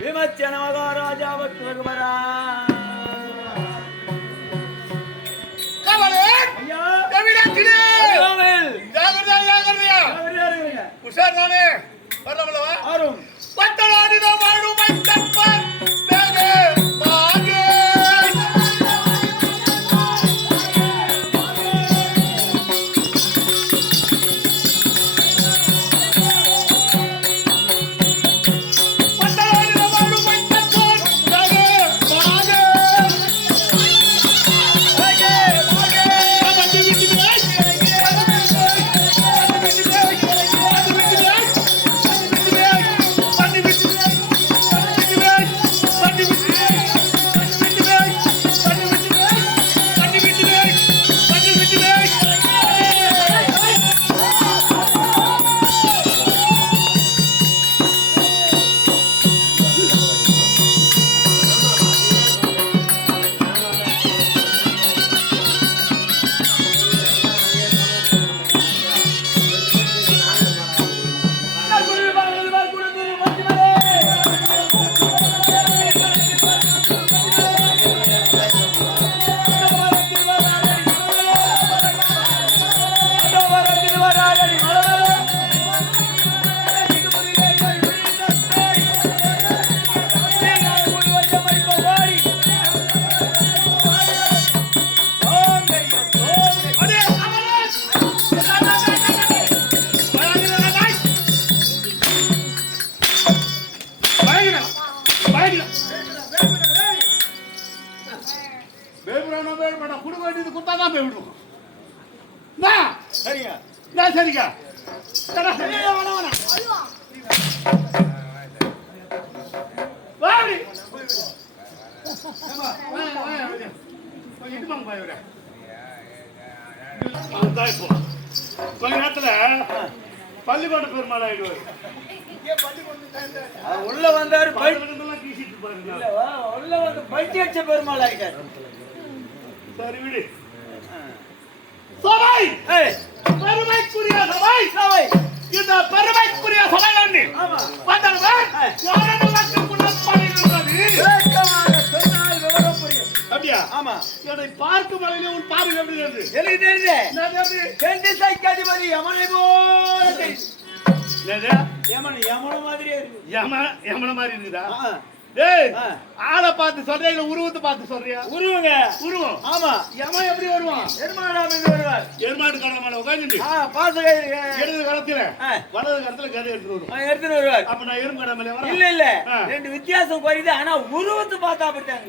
விமர்சன மகாராஜாவுக்கு வருவரா உஷார் நானே வரலவா ஆரும் பட்டராடின வாழுமை தப்பர் சரிங்க கொஞ்ச நேரத்துல பள்ளிக்கூட பெருமாள் ஆயிடுவாரு உள்ள வந்தாரு உள்ள வந்து பல்ட்டி அடிச்ச பெருமாள் ஆயிட்டாரு. சரி விடு. சபை பெருமைக்குரிய சபை சபை இந்த பெருமைக்குரிய சபை நன்றி வந்தவர் யாரெல்லாம் அப்படியா? ஆமா. என்னை பார்க்கும் வரையிலே உன் பார்வை எப்படி இருக்கு? எனக்கு தெரியுது. செந்தி சைக்காதிபதி யமனை போல தெரியுது. யமன மாதிரியே இருக்கு. யமன மாதிரி இருக்குதா? டேய் ஆளை பார்த்து சொல்றியா இல்ல உருவத்தை பார்த்து சொல்றியா? உருவங்க. உருவம். ஆமா. யம எப்படி வருவான்? எருமாடாம இங்க வருவார். எருமாடு கடை மேல உட்கார்ந்துட்டு பாச இடது கலத்துல வலது கலத்துல கதை எடுத்துட்டு வருவார். அப்ப நான் எருமை கடை மேல வரேன். இல்ல ரெண்டு வித்தியாசம் குறையுது. ஆனா உருவத்தை பார்த்தா அப்படித்தாங்க.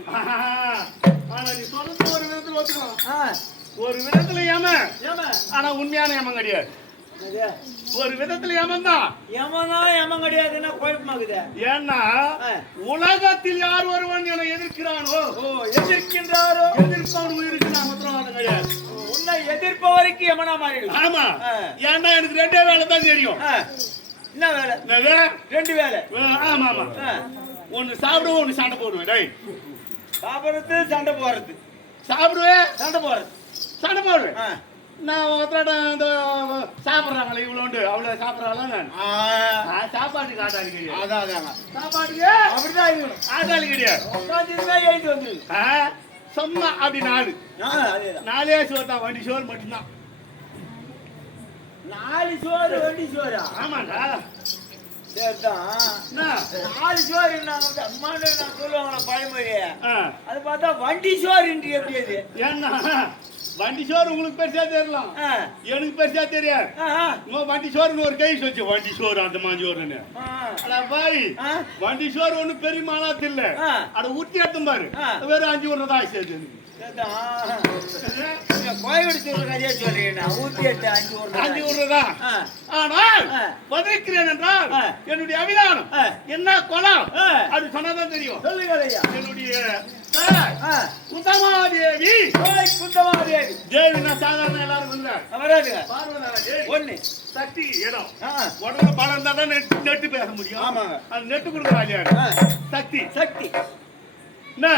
ஆனா நீ சொல்றது ஒரு விதத்துல ஒத்துக்கலாம். ஒரு விதத்துல யம ஆனா உண்மையான யமன் கிடையாது. ஒரு விதத்துல யமன் தான். யமன் கிடையாதுன்னா குழப்பமாகுது. ஏன்னா உலகத்தில் யார் ஒருவன் என எதிர்க்கிறானோ எதிர்க்கின்றாரோ எதிர்ப்பவன் இருக்கிறான் உத்தரவாதம் கிடையாது. உன்னை எதிர்ப்பவருக்கு யமனா மாறிடும். ஆமா. ஏன்னா எனக்கு ரெண்டே வேலை தான் தெரியும். என்ன வேலை? ரெண்டு வேலை. ஆமா ஆமா. ஒன்னு சாப்பிடுவேன் ஒன்னு சண்டை போடுவேன். டேய் சாப்பிடுறது சண்டை போடுறது. சாப்பிடுவேன் சண்டை போடுறது. சண்டை போடுவேன். நான் ஒருத்தட இந்த சாப்பிட்றாங்களே இவ்வளோண்டு அவ்வளோ சாப்பிட்றாங்களா நான் சாப்பாட்டுக்கு ஆட்டாளி கிடையாது. அதான் சாப்பாட்டுக்கு அப்படிதான் இருக்கணும். ஆட்டாளி கிடையாது. உட்காந்துருந்தா எழுதி வந்துருக்கு. சும்மா அப்படி 4 4 சோறு தான். வண்டி சோறு மட்டும்தான். 4 சோறு வண்டி சோறா? ஆமாண்டா. சரிதான். 4 சோறு இருந்தாங்க அம்மாண்ட நான் சொல்லுவாங்களா பழமொழி. அது பார்த்தா வண்டி சோறுன்றி எப்படி அது? ஏன்னா வண்டி சோறு உங்களுக்கு பெருசா தெரியலாம், எனக்கு பெருசா தெரியாது. வண்டி சோறுன்னு ஒரு கை வச்சு வண்டி சோறு அந்த மாதிரி சோறுன்னு பாய். வண்டி சோறு ஒண்ணு பெரிய மாலாத்து இல்ல. அட ஊட்டி எடுத்தும் பாரு வெறும் 5 ஒண்ணு தான் ஆச்சு. கோயம்பேடு சொல்ற கதையா சொல்றீங்க. ஊத்தி எடுத்து 5 ஒண்ணு தான். ஆனால் பதிக்கிறேன் என்றால் என்னுடைய அபிதானம் என்ன குலம் அது சொன்னதான் தெரியும். சொல்லுங்க என்னுடைய குந்தமாதேவி. குந்தமாதேவி தேவினா சாதாரண எல்லாரும் வராதுங்க. ஒண்ணு சக்தி இடம் உடம்புல பலம் இருந்தா தான் நெட்டு பேச முடியும். ஆமாங்க. அது நெட்டு கொடுக்குறாங்க. சக்தி சக்தி என்ன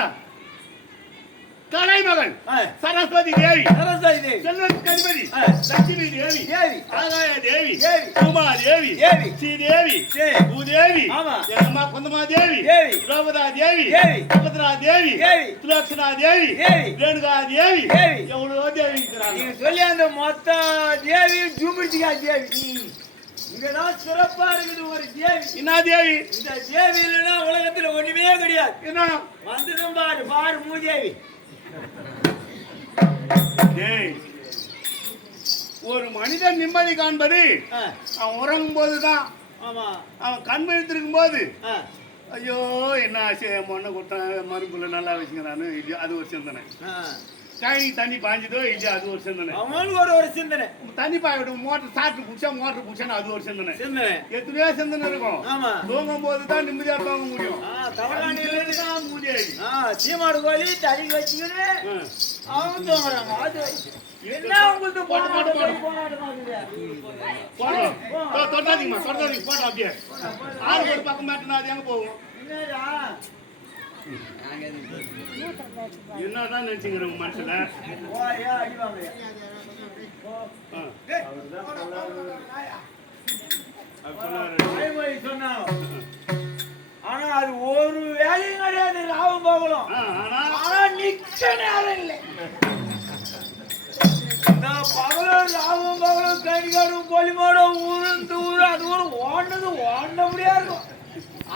கலைமகள் சரஸ்வதி தேவி. சரஸ்வதி தேவி செல்வன் கதிபதி லட்சுமி தேவி ஆகாய தேவி உமா தேவி ஸ்ரீதேவி பூதேவி அம்மா குந்தமா தேவி திரௌபதா தேவி சுபத்ரா தேவி சுலக்ஷனா தேவி ரேணுகா தேவி எவ்வளவோ தேவி இருக்கிறாங்க. நீங்க சொல்லி அந்த மொத்த தேவி ஜூபிடிச்சிக்கா தேவி இங்கதான் சிறப்பா இருக்குது ஒரு தேவி. என்ன தேவி? இந்த தேவி இல்லைன்னா உலகத்துல ஒண்ணுமே கிடையாது. என்ன வந்துடும் பாரு பாரு மூதேவி. ஒரு மனிதன் நிம்மதி காண்பது அவன் உறங்கும் போதுதான். ஆமா அவன் கண் விழித்திருக்கும் போது ஐயோ என்ன மொன்ன கொடுத்தேன் மறுப்புல நல்லா வச்சுக்கிறான்னு இது அது ஒரு சிந்தனை. கழனி தண்ணி பாய்ஞ்சதோ இது அது ஒரு சிந்தனை. அவனுக்கு ஒரு சிந்தனை. தண்ணி பாய்விடும் மோட்டர் சாப்பிட்டு குடிச்சா மோட்டர் குடிச்சான்னு அது ஒரு சிந்தனை. எத்தனையோ சிந்தனை இருக்கும். தூங்கும் போதுதான் நிம்மதியா தூங்க முடியும். சீமாடு கோழி தறி வச்சுக்கிட்டு அவங்க தூங்குறாங்க. அது என்ன உங்களுக்கு தொட்டாதீங்கம்மா தொட்டாதீங்க போட்டோம் அப்படியே ஆறு ஒரு பக்கம் மாட்டினா அது எங்க போகும்? என்னதான் நினைச்சுங்கிற உங்க மனசுல? ஆனா அது ஒரு வேலையும் கிடையாது. ராவும் போகலாம். ஆனா நிக்க நேரம் இல்லை. பகலும் ராவும் பகலும் கணிகாடும் பொலிமாடும் ஊருந்து ஊரு அது ஒரு ஓண்டது ஓண்ட முடியா இருக்கும்.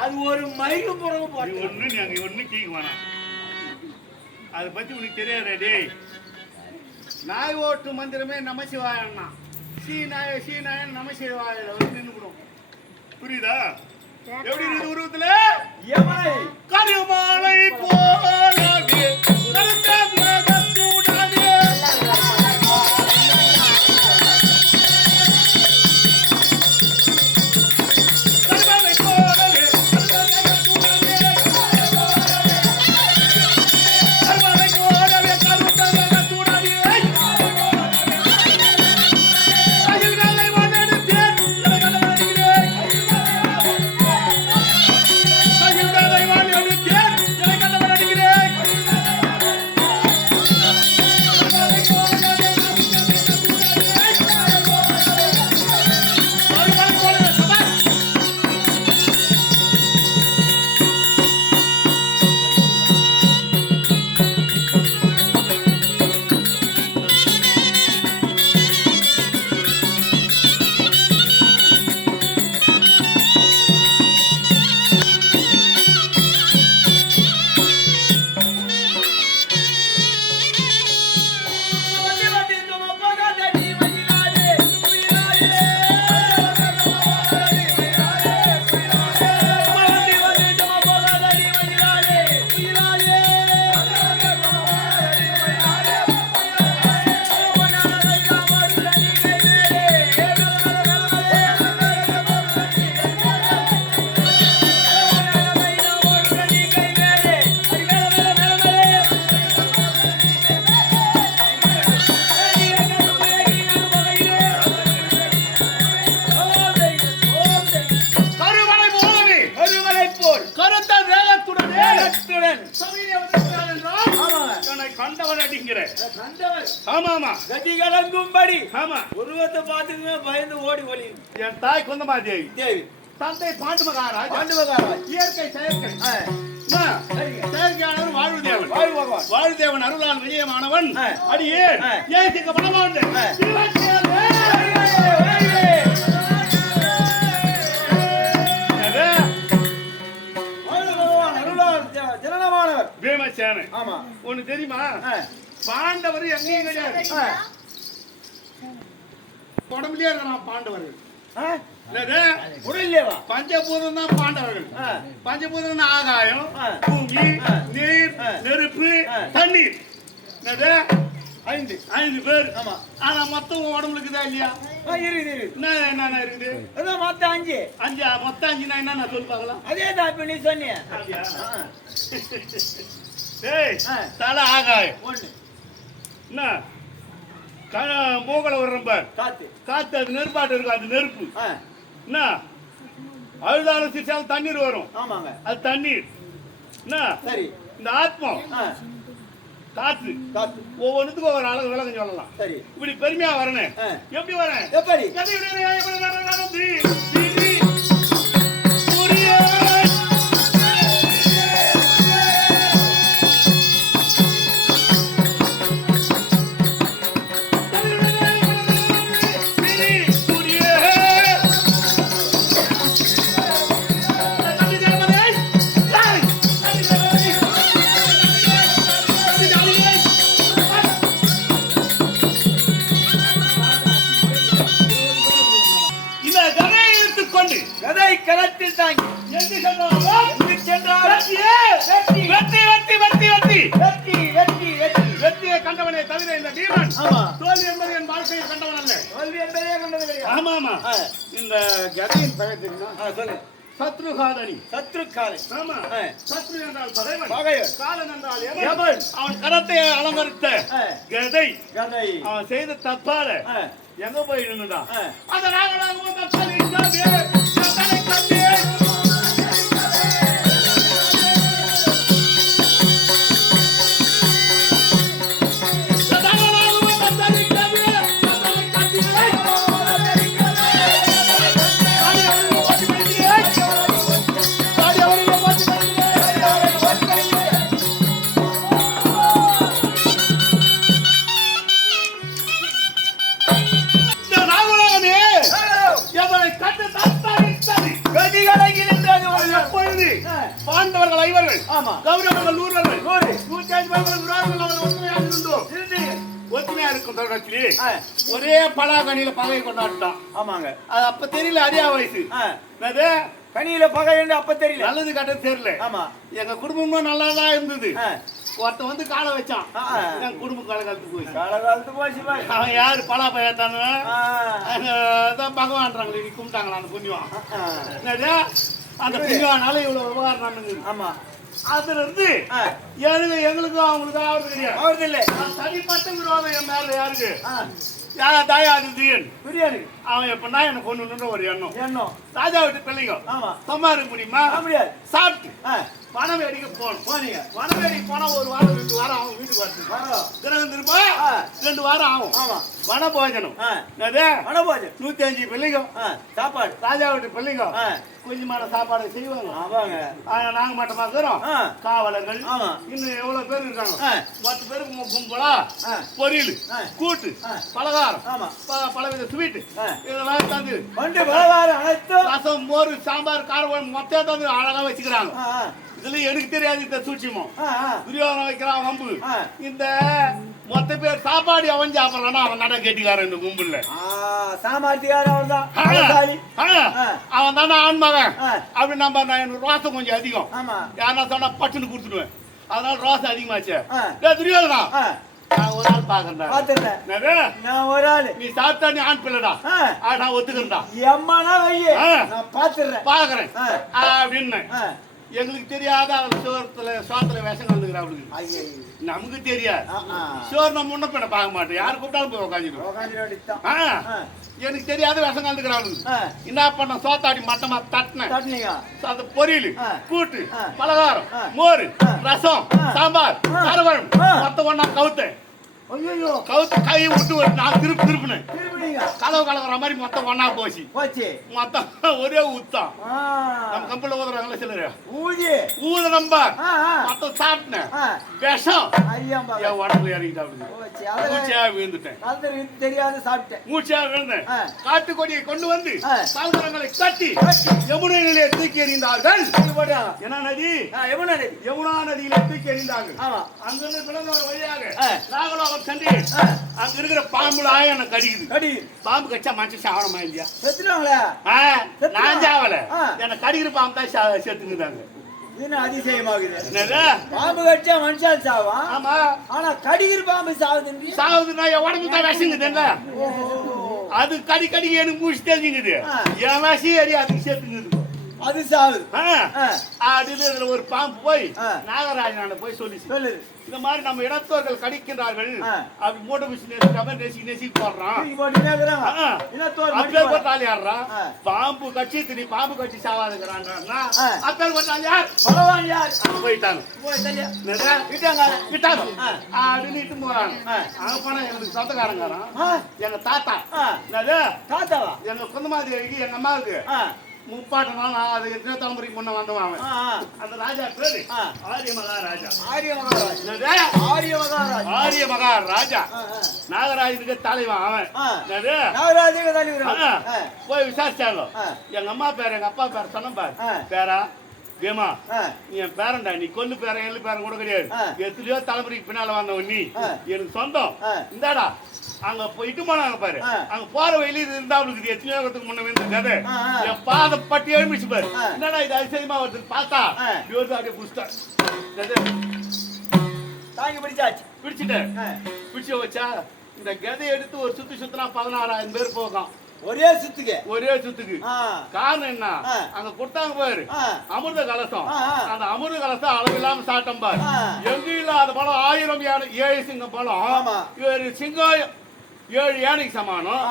அது ஒரு மைக்கு புறவு போட்டு ஒண்ணு நீங்க ஒண்ணு கேட்க வேணாம். அதை பத்தி உனக்கு தெரியாது. நாய் ஓட்டு மந்திரமே நமசிவாயன்னா சீனாயன் நமசிவாயில வந்து நின்றுடும். புரியுதா? எப்படி இருக்கு உருவத்துல? கருமாலை போலவே Yeah. சபையிலே வந்திருக்கிறார் என்றால் ஆமாங்க. என்னை கண்டவன் அடிங்கிற கண்டவர் ஆமாமா கதி கலங்கும்படி ஆமா உருவத்தை பார்த்துக்குமே பயந்து ஓடி ஒளி என் தாய் குந்தமா தேவி தேவி தந்தை பாண்டு மகாராஜ் பாண்டு மகாராஜ் இயற்கை செயற்கை செயற்கையானவர் வாழ்வுதேவன் வாழ் பகவான் வாழ்வுதேவன் அருளால் விஜயமானவன் ஆ. அடியே ஆ. ஏசிக்க பணமாண்டு ஜனனமானவர் பீமசேன ஆமா ஒண்ணு தெரியுமா பாண்டவர் எங்கேயும் கிடையாது உடம்புலயே இருக்கிறான் பாண்டவர்கள் உடல்லேவா பஞ்சபூதம் தான் பாண்டவர்கள் பஞ்சபூதம் ஆகாயம் பூமி நீர் நெருப்பு தண்ணீர் ஐந்து ஐந்து பேர் ஆமா ஆனா மொத்தம் உடம்புல இருக்குதா இல்லையா இருக்குது என்ன இருக்குது அதான் மொத்தம் அஞ்சு அஞ்சா மொத்தம் அஞ்சுனா என்ன சொல்லி பார்க்கலாம் அதே தான் இப்ப நீ சொன்னிய டேய் தலை ஆகாயம் ஒண்ணு என்ன மூகல விடுறோம் பார் காத்து காத்து அது நெருப்பாட்டு இருக்கும் அது நெருப்பு ஆ, என்ன அழுதாலும் சிரிச்சாலும் தண்ணீர் வரும் ஆமாங்க அது தண்ணீர் என்ன சரி இந்த ஆத்மம் ஆ, காத்து காத்து ஒவ்வொன்றுத்துக்கும் ஒவ்வொரு அளவு விளக்கம் சொல்லலாம் சரி இப்படி பெருமையா வரணும் ஆ. எப்படி வரேன் எப்படி இந்த கதையை எடுத்துக்கொண்டு கதை களத்தில் தாங்கி எங்கு சென்றாலும் எங்கு சென்றாலும் வெற்றி வெற்றி வெற்றி வெற்றி வெற்றி வெற்றி வெற்றி வெற்றி வெற்றியை கண்டவனே தவிர இந்த பீமன் ஆமா தோல்வி என்பது என் வாழ்க்கையில் கண்டவன் அல்ல தோல்வி என்பதே கண்டது கிடையாது ஆமா ஆமா ஆ. இந்த கதையின் பெயர் தெரியுமா சொல்லு சத்ருகாதனி சத்ருக்காலை ஆமா ஆ. சத்ரு என்றால் பகைவன் பகைவன். காலன் என்றால் எவன்? எவன் அவன் கரத்தை அலங்கரித்த ஆ. கதை கதை அவன் செய்த தப்பால ஆ, எங்க போய் நின்னுடா ஆ. அந்த நாகலாகவும் தப்பாலே கதை கதை பாண்டவர்கள் ஐவர்கள் ஆமா கௌரவர்கள் நூறுவர்கள் நூறு. 150 விரோதங்கள் அவர்கள் ஒற்றுமையாக இருந்தோம் இருந்தீங்க. ஒற்றுமையா இருக்கும் தொடர்ச்சியிலே ஆ, ஒரே பலாகனியில பகை கொண்டாடிட்டான் ஆமாங்க அது அப்ப தெரியல அரியா வயசு ஆ, அது கனியில பகை என்று அப்ப தெரியல நல்லது கட்டது தெரியல ஆமா எங்க குடும்பமும் நல்லாதான் இருந்தது ஆ, ஒருத்தன் வந்து காலை வச்சான் ஆ. என் குடும்ப காலகாலத்துக்கு போய் காலகாலத்து போச்சு பாரு. அவன் யாரு பலா பையத்தானு ஆ, பகவான்றாங்களே நீ கும்பிட்டாங்களா அந்த புண்ணியம் ஆ, என்னது? அந்த புண்ணியனால இவ்வளவு விவகாரம் நடந்தது ஆமா அதுல இருந்து ஆ, எங்களுக்கும் அவங்களுக்கும் ஆவது கிடையாது அவரது இல்ல நான் தனிப்பட்ட விரோதம் என் மேல யாருக்கு ஆ, யாரா தாயாது தீயன் பிரியாணி அவன் எப்படின்னா எனக்கு கொண்டு ஒரு எண்ணம் எண்ணம் ராஜா விட்டு பிள்ளைங்க ஆமா சும்மா இருக்க முடியுமா ஆ, முடியாது சாப்பிட்டு ஆ, பணம் வேடிக்கை போகணும் போனீங்க பணம் வேடிக்கை போனா ஒரு வாரம் 2 வாரம் ஆகும் வீட்டுக்கு வரது வரோம். கிரகம் திரும்ப ஆ. 2 வாரம் ஆகும் ஆமா வன போஜனம் ஆ, என்னது மனோபாஜ் 105 பிள்ளைங்க ஆ, சாப்பாடு ராஜா வீட்டு பிள்ளைங்க ஆ, கொஞ்சமான சாப்பாடு செய்வாங்க ஆமாங்க ஆனா நாங்க மட்டுமா இருக்கிறோம் ஆ, காவலர்கள் ஆமா இன்னும் எவ்வளவு பேர் இருக்காங்க ஆ, 10 பேருக்கு கும்பலா ஆ, பொரியல் ஆ. கூட்டு ஆ. பலகாரம் ஆமா பலவித ஸ்வீட் ஆ. இதெல்லாம் தந்து கொண்டு பலகாரம் அனைத்தும் ரசம் மோர் சாம்பார் காரம் மொத்தம் தந்து அழகா வச்சுக்கிறாங்க ஆ, ஆ, இதுல எனக்கு தெரியாது இந்த சூட்சிமம் ஆ, ஆ, துரியோதனம் வைக்கிறான் வம்பு ஆ. இந்த மொத்த பேர் சாப்பாடு அவன் சாப்பிடறானா அவன் நட கேட்டிக்காரன் இந்த கும்பல்ல ஆ, சாமர்த்தியார் அவர்தான் பலசாலி. ஆ. அவன் தானே ஆண்மகன் ஆ, அப்படி நம்ம எனக்கு ரோசம் கொஞ்சம் அதிகம் ஆமா யாரா சொன்னா பட்டுன்னு கொடுத்துடுவேன் அதனால ரோசம் அதிகமாச்சு ஆ. துரியோதனா ஆ, நான் ஒரு ஆள் பாக்குறேன் பாத்துட்டேன் நான் ஒரு ஆளு நீ சாப்பிட்டா நீ ஆண் பிள்ளைடா ஆ, நான் ஒத்துக்கிறேன்டா எம்மானா வையே ஆ. நான் பாத்துறேன் பாக்குறேன் ஆ. அப்படின்னு ஆ, எங்களுக்கு தெரியாத சோத்துல விஷம் கலந்துக்கிறாங்க. நமக்கு தெரியாது. சோறு நம்ம முன்ன பின்ன பார்க்க மாட்டோம். யாரு கூப்பிட்டாலும் போய் உட்காந்துருவோம். எனக்கு தெரியாத விஷம் கலந்துக்கிறாங்க. என்ன பண்ண சோத்தாடி மட்டமா தட்டினேன். அந்த பொரியல், கூட்டு, பலகாரம், மோர், ரசம், சாம்பார், காரக்குழம்பு மொத்தம் ஒண்ணா கவுத்தேன். கவுத்து கை விட்டு நான் திருப்பினேன். கலவு கலக்குற மாதிரி மொத்தம் ஒண்ணா போச்சு. மொத்தம் ஒரே ஊத்தான். நம்ம கம்பெனில ஊதுறாங்கல்ல சிலரு ஊத நம்பர் மொத்தம் சாப்பிட்டேன். விஷம் என் உடம்புல இறங்கிட்டாங்க. மூச்சா விழுந்துட்டேன். தெரியாது சாப்பிட்டேன். மூச்சா விழுந்தேன். காட்டுக்கொடியை கொண்டு வந்து சால்வரங்களை கட்டி யமுனை நிலையை தூக்கி எறிந்தார்கள். என்ன நதி? யமுனா நதியில தூக்கி எறிந்தார்கள். அங்கிருந்து பிளந்தவர் வழியாக நாங்களும் அவர் சென்று அங்க இருக்கிற பாம்புல எனக்கு கடிக்குது. பாம்பு கடிச்சா மனுஷன் சாவணமா இல்லையா? நான் சாவல. என்ன கடிக்கிற பாம்பு தான் செத்துக்குதாங்க. பாம்பு கடிச்சா மனுஷன் சாவா? ஆமா. ஆனா கடிக்கிற பாம்பு சாவுதுன்னா என் உடம்பு தான் விஷங்குது. அது கடி எனக்கு மூச்சு தெரிஞ்சுங்குது. என் விஷம் ஏறி அதுக்கு சேர்த்துக்குது. அது சாவு. அதுல ஒரு பாம்பு போய் நாகராஜனான போய் சொல்லு இந்த மாதிரி நம்ம இடத்தோர்கள் கடிக்கிறார்கள். அப்படி மூட்டை பிடிச்சி நெசி போடுறான். அப்பேர் போட்டால் யாரா பாம்பு கட்சி திணி பாம்பு கட்சி சாவாதுங்கிறாங்க. அப்பேர் போட்டால் யார் பகவான் யார் போயிட்டாங்க. விட்டாங்க அப்படின்னு இட்டு போறாங்க. அங்க போனா எனக்கு சொந்தக்காரங்காரன் எங்க தாத்தா. தாத்தாவா? எங்க குந்தமாதேவிக்கு எங்க அம்மாவுக்கு முப்பாட்டனா அது எத்தனை தலைமுறைக்கு முன்ன வந்தவன். அந்த ராஜா பேரு ஆரிய மகாராஜா. ஆரிய மகாராஜா நாகராஜனுக்கு தலைவன் அவன். போய் விசாரிச்சாங்க. எங்க அம்மா பேர் எங்க அப்பா பேர் சொன்ன பாரு பேரா வேமா நீ என் பேரன்டா. நீ கொல்லு பேரன் எள்ளு பேரன் கூட கிடையாது. எத்தனையோ தலைமுறைக்கு பின்னால வந்தவன் நீ. எனக்கு சொந்தம் இந்தாடா. அங்க போயிட்டு போனாங்க பாரு. அங்க போற வழியில இது இருந்தா அவளுக்கு எத்தனையோ வருஷத்துக்கு முன்ன வந்து கதை என் பாத பட்டி எழுமிச்சு பாரு. என்னடா இது அதிசயமா வருது பார்த்தா அப்படியே புடிச்சிட்டா. தாங்கி பிடிச்சாச்சு. பிடிச்சிட்டேன். பிடிச்ச வச்சா இந்த கதை எடுத்து ஒரு சுத்துனா 16,000 பேர் போகும். ஒரே சுத்துக்கு காரணம் என்ன? அங்க கொடுத்தாங்க பாரு அமிர்த கலசம். அந்த அமிர்த கலசம் அளவில்லாம சாட்டம் பாரு. எங்க இல்லாத பழம் 1000 7 சிங்க பழம். 7 சிங்கம் 7 யானைக்கு சமானம்.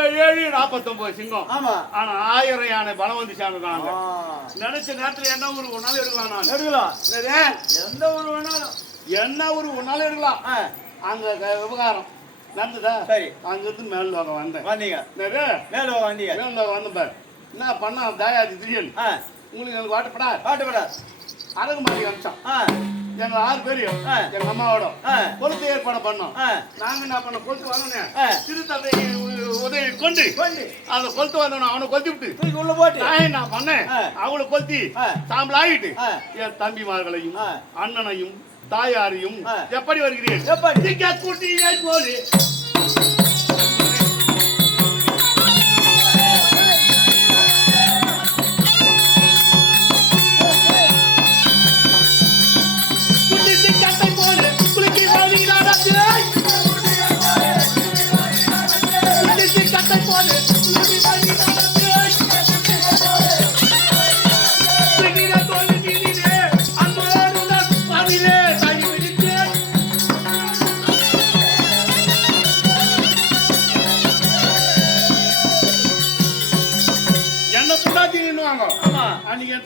7 49 சிங்கம். ஆனா 1000 யானை பலம் வந்து சேர்ந்துட்டாங்க. நினைச்ச நேரத்துல என்ன ஒரு ஒன்னாலும் எடுக்கலாம். நான் எடுக்கலாம். எந்த ஒரு வேணாலும் என்ன ஒரு ஒன்னாலும் எடுக்கலாம். அங்க விவகாரம் நடந்ததா? சரி. அங்க இருந்து மேல்லோகம் வந்தேன். மேல்லோகம் வந்தேன் பாரு. என்ன பண்ணா தாயாதி திரியல் உங்களுக்கு எனக்கு வாட்டுப்படா அரகு மாதிரி அமிச்சான். எங்க 6 பேரையும் எங்க அம்மாவோட கொளுத்து ஏற்பாடு பண்ணோம். நாங்க என்ன பண்ண கொளுத்து வாங்கினேன். திருத்தந்தை உதவி கொண்டு அந்த கொளுத்து வந்தவன அவனை கொளுத்தி விட்டு உள்ள போட்டு நான் என்ன பண்ணேன். அவளை கொளுத்தி சாம்பல் ஆகிட்டு என் தம்பிமார்களையும் அண்ணனையும் தாயாரையும் எப்படி வருகிறேன் கூட்டியே போது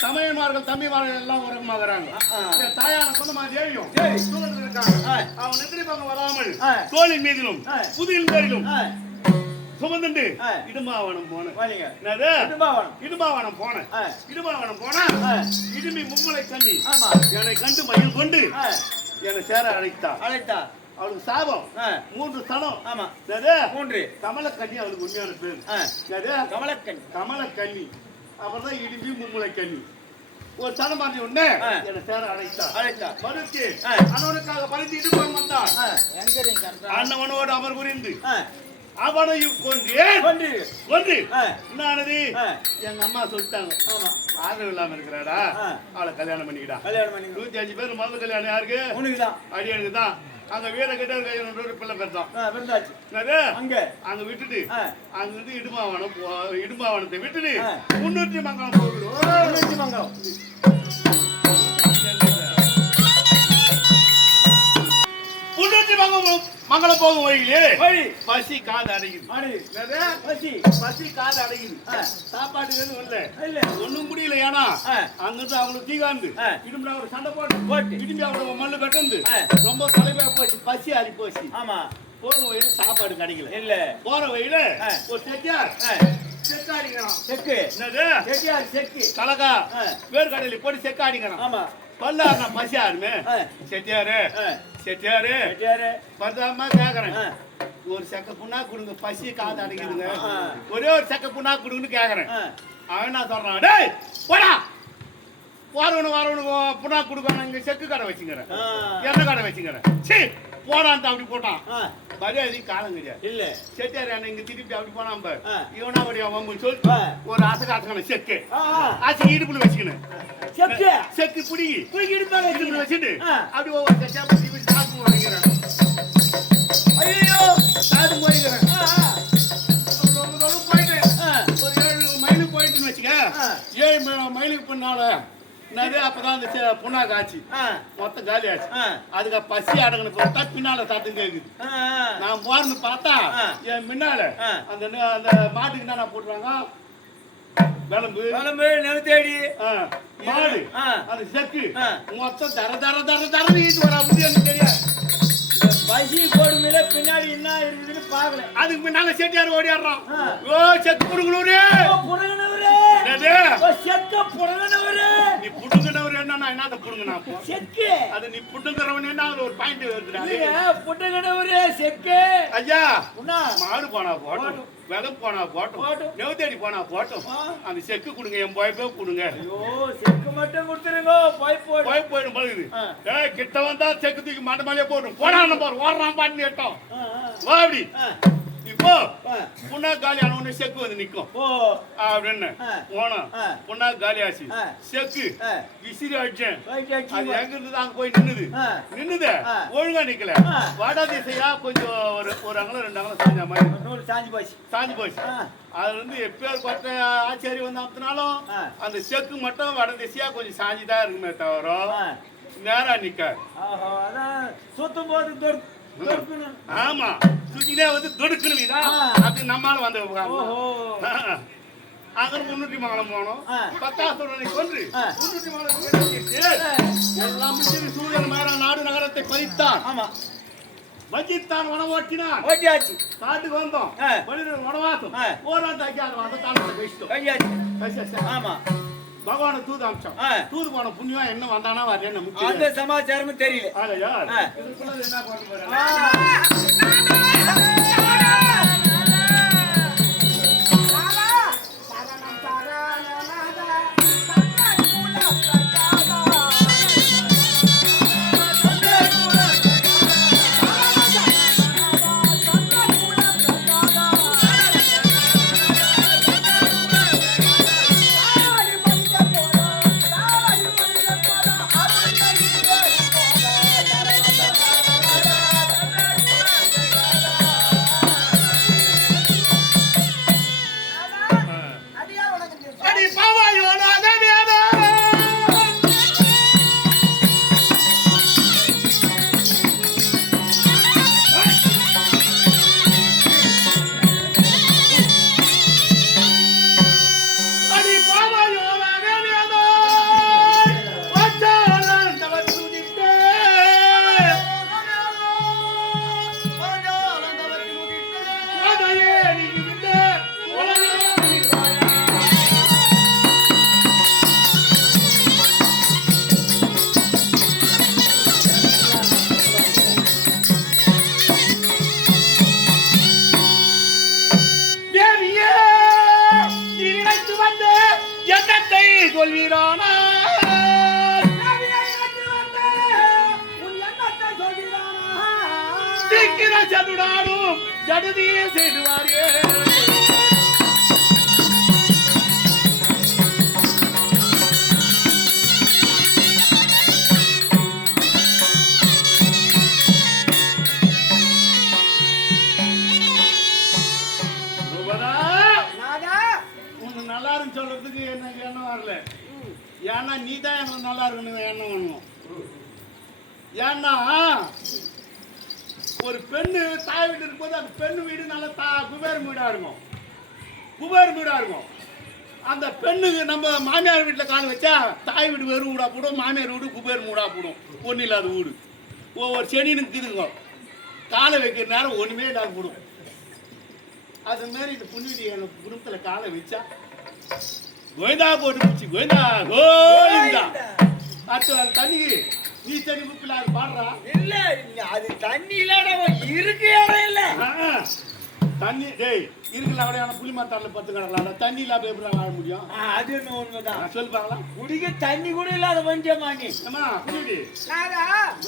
தமையன்மார்கள் தம்பிமார்கள் எல்லாம் உறக்கமாகறாங்க. தாயான சொந்தமா தேவியும் இருக்காங்க. அவன் நெத்திரி பக்கம் வராமல் தோளின் மீதிலும் புதியின் பேரிலும் சுமந்துண்டு இடுமாவனம் போனேன். இடுமாவனம் போன இடுமி மும்மலை கண்ணி என்னை கண்டு மயில் கொண்டு என்னை சேர அழைத்தா. அவளுக்கு சாபம் 3 சனம். ஆமா 3 கமலக்கண்ணி அவளுக்கு உண்மையான பேரு. கமலக்கண்ணி அப்புறம் தான் இடும்பி மும்முலை கண்ணி. ஒரு சனமானி ஒண்ணு என்ன சேர அழைத்தா. மறுத்து அண்ணனுக்காக பறித்து இடுப்பம் வந்தான். அண்ணவனோடு அமர் புரிந்து அவனையும் கொன்று என்னானது எங்க அம்மா சொல்லிட்டாங்க. ஆதரவு இல்லாம இருக்கிறாடா அவளை கல்யாணம் பண்ணிக்கிட்டா. 105 பேர் முதல் கல்யாணம் யாருக்கு? அடியனுக்கு தான். அங்க வீர கிட்ட ஒரு பிள்ளை பெருதான் அங்க விட்டுட்டு அங்க இருந்து இடுமாவனத்தை விட்டுட்டு 300 மங்கலம் போகிறோம். மங்கள போகும் வழியிலே வழி பசி காது அடைக்குது. என்னது? பசி பசி காது அடைக்குது. சாப்பாட்டுக்கு எதுவும் இல்ல. ஒண்ணும் முடியல. ஏன்னா அங்கிருந்து அவங்களுக்கு தீகாந்து இடும்பு ஒரு சண்டை போட்டு இடும்பி அவங்க மல்லு கட்டந்து ரொம்ப தலைமையா போச்சு. பசி ஆறி போச்சு. ஆமா. போகும் வழியில சாப்பாடு கிடைக்கல. இல்ல போற வழியில ஒரு செட்டியார் செக்கு அடிக்கிறான். செக்கு என்னது? செட்டியார் செக்கு கலக்கா வேர்க்கடலை போட்டு செக்கு அடிக்கிறான். ஆமா. பல்லாருனா பசி ஆறுமே. செட்டியாரு செட்டியாரு செட்டியாரு பரதாமா கேக்குறேன். ஒரு செக்க புண்ணா கொடுங்க, பசி காது அடைக்குதுங்க. ஒரே ஒரு செக்க புண்ணா கொடுங்கன்னு கேக்குறேன். அவன் என்ன சொல்றான்? டேய் போடா, வரவனுக்கு புண்ணா கொடுக்கணும். இங்க செக்கு கடை வச்சுக்கிறேன், எண்ணெய் கடை வச்சுக்கிறேன். சரி போடான்ட்டு அப்படி போட்டான். மரியாதை காலம் கிடையாது. இல்ல செட்டியார் என்ன இங்க திருப்பி அப்படி போனான். இவனா ஒரு வம்புன்னு சொல்லி ஒரு ஆசை காத்துக்கணும். செக்கு ஆசை இடுப்புல வச்சுக்கணும். செக்கு செக்கு புடிங்கி இடுப்புல வச்சுட்டு அப்படி ஒவ்வொரு செக்கா சாக்கு வாங்கிக்கிறேன். ஐயோ சாக்கு வாங்கிக்கிறேன். போயிட்டேன். ஒரு 7 மைலுக்கு போயிட்டுன்னு வச்சுக்க. 7 மைலுக்கு பின்னால என்னது அப்பதான் அந்த புண்ணா காய்ச்சி மொத்தம் காலி ஆச்சு. அதுக்கு பசி அடங்கணும் பார்த்தா பின்னால சத்தம் கேக்குது. நான் போறன்னு பார்த்தா என் முன்னால அந்த அந்த மாட்டுக்கு என்ன போட்டுறாங்க? விளம்பு நெவுத்தேடி மாடு அந்த செக்கு மொத்தம் தர தர தர தர ஈட்டு வர முடியாது தெரியாது. பசி போடுமையில பின்னாடி என்ன இருக்குதுன்னு பாக்கல. அதுக்கு பின்னால செட்டியார் ஓடிடுறான். ஓ செக்கு புடுங்கனவரே புடுங்கனவரே செக்க புடுங்கனவரே. நீ புடுங்கனவர் என்ன என்னத புடுங்கனா? செக்கு அது நீ புடுங்கறவன் என்ன ஒரு பாயிண்ட் வருதுடா. நீ புடுங்கனவரே செக்கு. ஐயா மாடு போனா போட்டும், வெதம் போனா போட்டும், நெவுத்தேடி போனா போட்டும், அந்த செக்கு கொடுங்க. என் பாய்ப்பே கொடுங்க. ஐயோ செக்கு மட்டும் கொடுத்துருங்க. போயிடும் பழகுது. ஏய் கிட்ட வந்தா செக்கு தூக்கி மாட்டு மேலே போடும். போடா நம்பர் ஓடுறான் பாட்டு ஏட்டோம். வா அப்படி இப்போ புண்ணா காலி ஆனவொன்னு செக்கு வந்து நிக்கும் அப்படின்னு போனோம். புண்ணா காலி ஆச்சு. செக்கு விசிறி அடிச்சேன். அது எங்க இருந்து அங்க போய் நின்னுது. ஒழுங்கா நிக்கல. வட திசையா கொஞ்சம் ஒரு அங்கலம் 2 அங்கலம் சாஞ்ச மாதிரி சாஞ்சு போச்சு. அதுல இருந்து எப்பேர் பட்ட ஆச்சாரி வந்து அமுத்தினாலும் அந்த செக்கு மட்டும் வட திசையா கொஞ்சம் சாஞ்சுதான் இருக்குமே தவிர நேரா நிக்காது. சுத்தும் போது ஆமா சுத்தினே வந்து தொடுக்கணுவீதா அப்படி நம்மால வந்து அங்க 300 மங்கலம் போனோம். 10,000 கொன்று 300 மங்கலம் எல்லாம் சூரியன் மேல நாடு நகரத்தை பறித்தான். ஆமா வஞ்சித்தான் வனம் ஓட்டினான். ஓட்டியாச்சு. காட்டுக்கு வந்தோம். 12 வனவாசம் போராட்டாக்கி அதை வந்து காலத்தை பேசிட்டோம். ஆமா பகவான தூது அம்சம். தூது போன புண்ணியம் என்ன வந்தானா வரேன்னு அந்த சமாச்சாரமும் தெரியல. இதுக்குள்ள என்ன கொண்டு போறாங்க? ஜடுதியே செய்துவாரே. உன்னை நல்லா இருக்குன்னு சொல்றதுக்கு எனக்கு எண்ணம் வரல. ஏன்னா நீ தான் எனக்கு நல்லா இருக்கணும் எண்ணம் வரணும். ஏன்னா ஒரு பெண்ணு தாய் வீடு இருக்கும்போது அந்த பெண்ணு வீடு நல்லா குபேர் வீடா இருக்கும். குபேர் வீடா இருக்கும். அந்த பெண்ணுக்கு நம்ம மாமியார் வீட்டில் கால் வச்சா தாய் வீடு வெறும் வீடா போடும், மாமியார் வீடு குபேர் வீடா போடும். ஒன்றும் இல்லாத வீடு ஒவ்வொரு செடின்னு இருக்குதுங்க. காலை வைக்கிற நேரம் ஒன்றுமே இல்லாத போடும். அது மாதிரி இந்த புண்ணியடி எனக்கு குடும்பத்தில் காலை வச்சா கோவிந்தா போட்டு பிடிச்சி கோவிந்தா கோவிந்தா. அடுத்து அது தண்ணிக்கு நீ தண்ணி முப்பில அது பாடுறா. இல்ல அது தண்ணி இல்ல இருக்கு இடம் இல்ல. தண்ணி டேய் இருக்குல்ல அவடையான புளி மாத்தாடுல 10 கடலாம் தண்ணி இல்லாம எப்படி வாழ முடியும்? அது என்ன உண்மைதான். சொல்லுப்பாங்களா குடிக்க தண்ணி கூட இல்லாத பஞ்சமாங்கி. அம்மா புரியுது.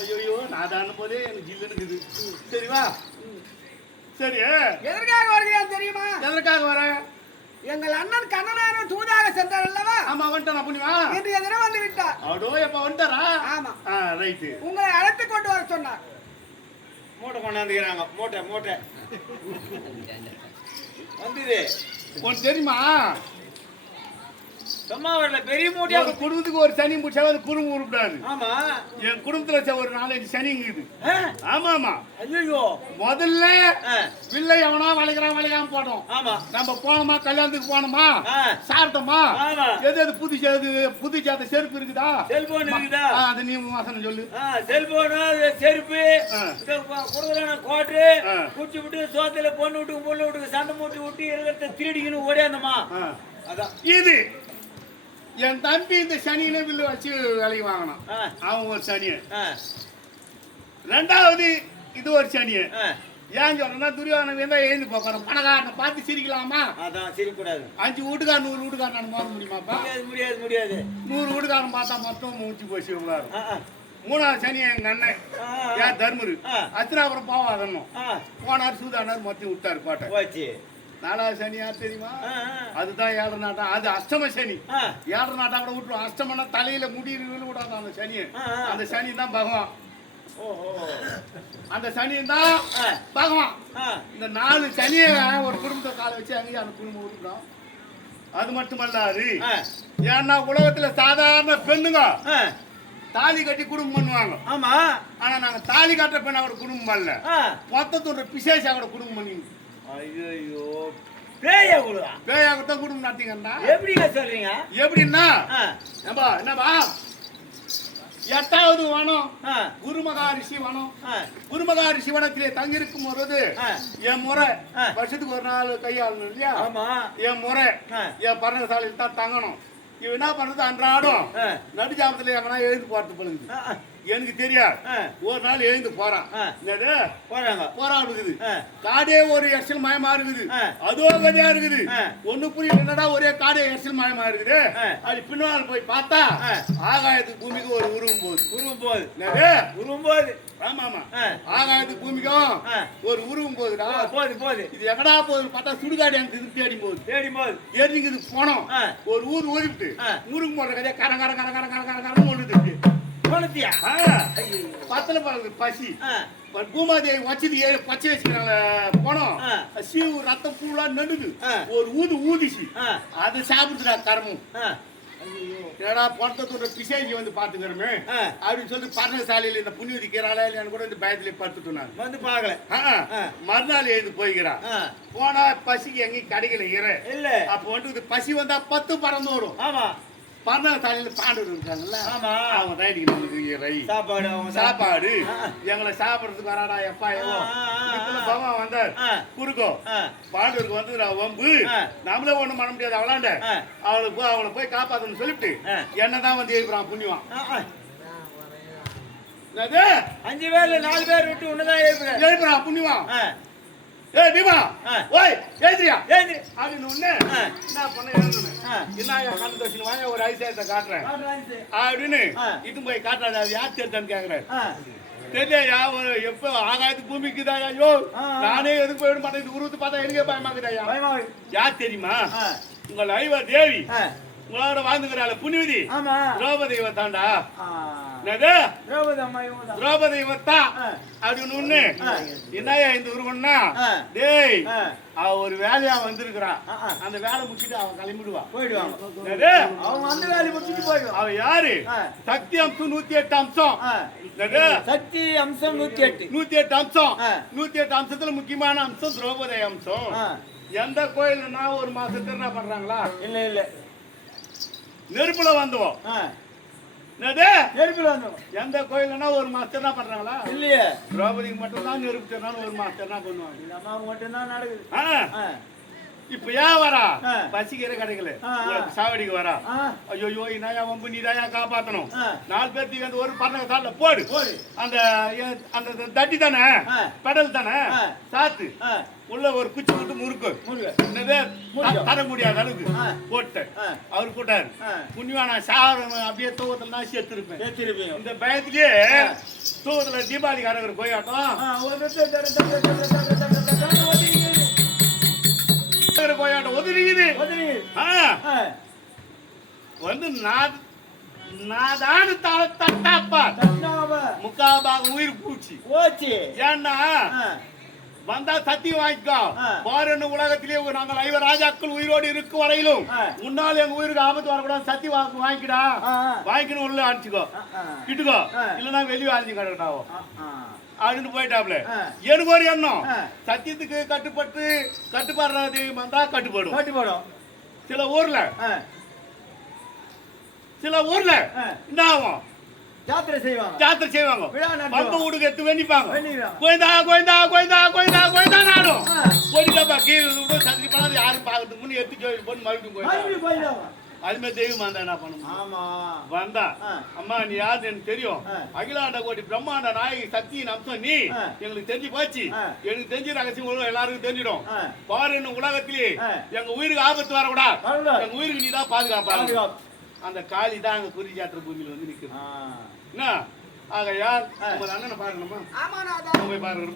ஐயோ நாதான போதே எனக்கு ஜில்லுன்னு இருக்குது. சரி வா. சரி எதற்காக வருகிறேன் தெரியுமா? எதற்காக வர? எங்கள் அண்ணன் கண்ணனார தூதாக சென்றார் அல்லவா? ஆமா வந்துட்டானா புண்ணியமா? இன்றைய தினம் வந்து விட்டார். அவடோ எப்ப வந்துட்டாரா? ஆமா. ரைட்டு. உங்களை அழைத்து கொண்டு வர சொன்னார். மூட்டை கொண்டாந்துக்கிறாங்க. மூட்டை மூட்டை வந்துது. உனக்கு தெரியுமா? சும்மா வரல பெரிய மூட்டையா. குடும்பத்துக்கு ஒரு சனி முடிச்சாவது குடும்பம் உருப்பிடாது. ஆமா என் குடும்பத்துல ஒரு 4-5 சனி இருக்குது. ஆமா ஆமா. ஐயோ முதல்ல வில்லை எவனா வளைக்காம போட்டோம். ஆமா நம்ம போனோமா கல்யாணத்துக்கு போனோமா சாப்பிட்டோமா எது புது சேத்த செருப்பு இருக்குதா செல்போன் இருக்குதா அது நீ வாசனை சொல்லு. செல்போனு செருப்பு குடுக்குறான கோட்டு குச்சி விட்டு சோத்துல பொண்ணு விட்டுக்கு சண்டை மூட்டி விட்டு இருக்கிறத திருடிக்கணும் ஓடியாந்தமா. அதான் இது என் தம்பி இந்த சனியில வில்லு வச்சு வேலைக்கு வாங்கணும். அவன் ஒரு சனிய. ரெண்டாவது இது ஒரு சனிய. ஏன் சொல்றேன்னா துரியோதனன் இருந்தா எழுந்து போக்குறோம். பணக்காரனை பார்த்து சிரிக்கலாமா? அதான் சிரிக்கூடாது. 5 வீட்டுக்காரன் 100 வீட்டுக்காரன் நான் போக முடியுமாப்பா? முடியாது முடியாது. 100 வீட்டுக்காரன் பார்த்தா மொத்தம் மூச்சு போச்சு. மூணாவது சனி எங்க அண்ணன் ஏன் தர்மரு அத்திராபுரம் போவாதன்னும் போனார் சூதானார் மொத்தம் விட்டாரு கோட்டை. 4வது சனி யார் தெரியுமா? அதுதான் 7 நாட்டம். அது அஷ்டம சனி. 7 நாட்டம் கூட விட்டுரும். அஷ்டமனா தலையில முடி விடாது அந்த சனி. அந்த சனி தான் பகவான். அந்த சனி தான் பகவான். இந்த 4 சனியை ஒரு குடும்பத்தை காலை வச்சு அங்கேயே அந்த குடும்பம் விட்டுடும். அது மட்டுமல்லாது ஏன்னா உலகத்துல சாதாரண பெண்ணுங்க தாலி கட்டி குடும்பம் பண்ணுவாங்க. ஆமா ஆனா நாங்க தாலி கட்டுற பெண்ண அவரோட குடும்பம் பண்ணல. மொத்தத்தோட பிசேஷ அவரோட குடும்பம் பண்ணி. ஐயோ பேயாகத்தான் குடும்பம் நடத்திங்கன்னா எப்படிங்க சொல்றீங்க? எப்படின்னா என்னப்பா 8வது வனம் குருமகாரிஷி வனம். குருமகாரிஷி வனத்திலே தங்கியிருக்கும் போது என் முறை வருஷத்துக்கு ஒரு நாள் கையாளணும் இல்லையா? என் முறை என் பர்ணசாலையில் தான் தங்கணும். இவன் என்ன பண்றது அன்றாடம் நடுஜாமத்துல எங்கன்னா எழுந்து போறது பழகுது. எனக்கு தெரியாது. ஒரு நாள் எழுந்து போறான் போராடுக்குது. காடே ஒரு எக்ஸல் மயமா இருக்குது. அதோ கதையா இருக்குது. ஒண்ணு புரியல என்னடா ஒரே காடே எக்ஸல் மயமா இருக்குது. அது பின்னால் போய் பார்த்தா ஆகாயத்துக்கு பூமிக்கு ஒரு உருவம் போகுது. ஆமா ஆமா ஆகாயத்துக்கு பூமிக்கும் ஒரு உருவம் போகுதுடா. போகுது இது எங்கடா போகுது பார்த்தா சுடுகாடு எனக்கு தேடி போகுது. எரிஞ்சுக்குது போனோம். ஒரு ஊர் ஊதிட்டு முருங்க போடுற கதையா கர கர கர கர கர கர கரன்னு ஓடுது. பத்தல பசி பூமாதேவி வச்சது பச்சை வச்சுக்கிறாங்க. போனோம் சீவு ரத்தம் பூலா நடுது. ஒரு ஊதிச்சு அது சாப்பிடுறா கரமும். ஏடா பொட்டத்தோட பிசேஜி வந்து பாத்துக்கிறோமே அப்படின்னு சொல்லிட்டு பர்ணசாலையில இந்த புண்ணியவதி கிறாளா இல்லையான்னு கூட இந்த பயத்துல படுத்துட்டு நான் வந்து பாக்கல. மறுநாள் எழுந்து போய்கிறான். போனா பசிக்கு எங்கேயும் கிடைக்கல இல்ல. அப்ப வந்து பசி வந்தா 10 பறந்து வரும். ஆமா பர்ணசாலையில பாண்டவர் இருக்காங்கல்ல அவங்க தான் இன்னைக்கு நமக்கு சாப்பாடு எங்களை சாப்பிடறதுக்கு வராடா எப்பா பகவான் வந்தார் குறுக்கோ பாண்டவருக்கு வந்து வம்பு நம்மளே ஒண்ணும் பண்ண முடியாது. அவளாண்ட அவளை போய் காப்பாத்தணும்னு சொல்லிட்டு என்னதான் வந்து எழுப்புறான் புண்ணியவான். 5 பேர்ல 4 பேர் விட்டு ஒண்ணுதான் எழுப்புறான் புண்ணியவான். ஏய் பீமா ஓய் ஏந்திரியா அப்படின்னு ஒண்ணு என்ன பண்ண எழுதுனேன். என்ன கண்ணு தோச்சின்னு வாங்க ஒரு ஐசியத்தை காட்டுறேன் அப்படின்னு இது போய் காட்டுறாரு. அது யார் சேர்த்தான்னு கேக்குறேன். தெரியலையா ஒரு எப்ப ஆகாயத்துக்கு பூமிக்குதா? ஐயோ நானே எதுக்கு போயிட மாட்டேன். இது உருவத்தை பார்த்தா எனக்கே பயமாக்குதா. யார் தெரியுமா? உங்கள் ஐவ தேவி உங்களோட வாழ்ந்துக்கிறாள் புண்ணியவதி திரௌபதி தாண்டா. என்னது திரௌபதி அம்மா இவங்க தான். திரௌபதி இவத்தா அப்படின்னு ஒண்ணு என்னையா இந்த உருவம்னா டேய் அவ ஒரு வேலையா வந்திருக்கிறா அந்த வேலை முடிச்சிட்டு அவன் கிளம்பிடுவா போயிடுவாங்க. என்னது அவங்க அந்த வேலையை முடிச்சுட்டு போயிடுவாங்க. அவ யாரு சக்தி அம்சம் 108 அம்சம் என்னது சக்தி அம்சம் 108 108 அம்சம் 108 அம்சத்துல முக்கியமான அம்சம் திரௌபதி அம்சம். எந்த கோயில்னா ஒரு மாசத்துல என்ன பண்றாங்களா இல்ல இல்ல நெருப்புல வந்துவோம் என்னது நெருப்புல வந்தோம். எந்த கோயில்னா ஒரு மாசத்துல என்ன பண்றாங்களா இல்லையே திரௌபதிக்கு மட்டும் தான் நெருப்பு தெரியும் ஒரு மாசத்துல என்ன பண்ணுவாங்க இந்த அம்மாவுக்கு மட்டும்தான் நடக்குது. இப்ப ஏன் வரா பசிக்கிற கிடைக்கல சாவடிக்கு வரா ஐயோ என்னையா வம்பு நீதாயா காப்பாத்தணும் 4 பேர்த்துக்கு அந்த ஒரு பறக்க கால போடு அந்த அந்த தட்டி தானே பெடல் தானே சாத்து உள்ள ஒரு குச்சி விட்டு முறுக்கு என்னது தர முடியாத அளவுக்கு போட்டு அவரு கூட்டாரு புண்ணியவா நான் சாவரம் அப்படியே தூவத்துல நான் செத்துருப்பேன் இந்த பயத்திலேயே தூவத்துல தீபாவளிக்கு அரங்குற கோயாட்டம் கோயாட்டம் ஒதுங்குது வந்து நாதானு தட்டாப்பா முக்காபாக உயிர் பூச்சி ஏன்னா வந்தா சத்தியம் வாங்கிக்கோ பாருன்னு உலகத்திலே நாங்கள் 5 ராஜாக்கள் உயிரோடு இருக்கும் வரையிலும் முன்னாள் எங்க உயிருக்கு ஆபத்து வரக்கூடாது சத்தி வாங்கிக்கடா வாங்கிக்கணும் உள்ள அனுப்பிச்சுக்கோ கிட்டுக்கோ இல்லைன்னா வெளியே அழிஞ்சு கிடக்கட்டாவோ அப்படின்னு போயிட்டாப்ல எனக்கு ஒரு எண்ணம் சத்தியத்துக்கு கட்டுப்படுறது வந்தா கட்டுப்படும் சில ஊர்ல என்ன ஆகும் ஜாத்திரை செய்வாங்க பம்ப வீடுக்கு எடுத்து வெண்ணிப்பாங்க கோயந்தா நாடும் போயிட்டாப்பா கீழே விட சத்தி பண்ணாது யாரும் பார்க்கறதுக்கு முன்னே எடுத்து போய் மறுபடியும் போயிடும் அதுமாதிரி தெய்வம் வந்தா என்ன பண்ணும் வந்தா அம்மா நீ யாரு எனக்கு தெரியும் அகிலாண்ட கோடி பிரம்மாண்ட நாயகி சக்தியின் அம்சம் நீ எங்களுக்கு தெரிஞ்சு போச்சு எனக்கு தெரிஞ்ச ரகசியம் எல்லாருக்கும் தெரிஞ்சிடும் பாருன்னு உலகத்திலே எங்க உயிருக்கு ஆபத்து வரக்கூடாது எங்க உயிருக்கு நீ தான் பாதுகாப்பா அந்த காளி தான் அங்க குறிஞ்சாற்ற பூமியில வந்து நிக்குது என்ன ஆக யார் உங்க அண்ணனை பாருங்கம்மா போய் பாருங்க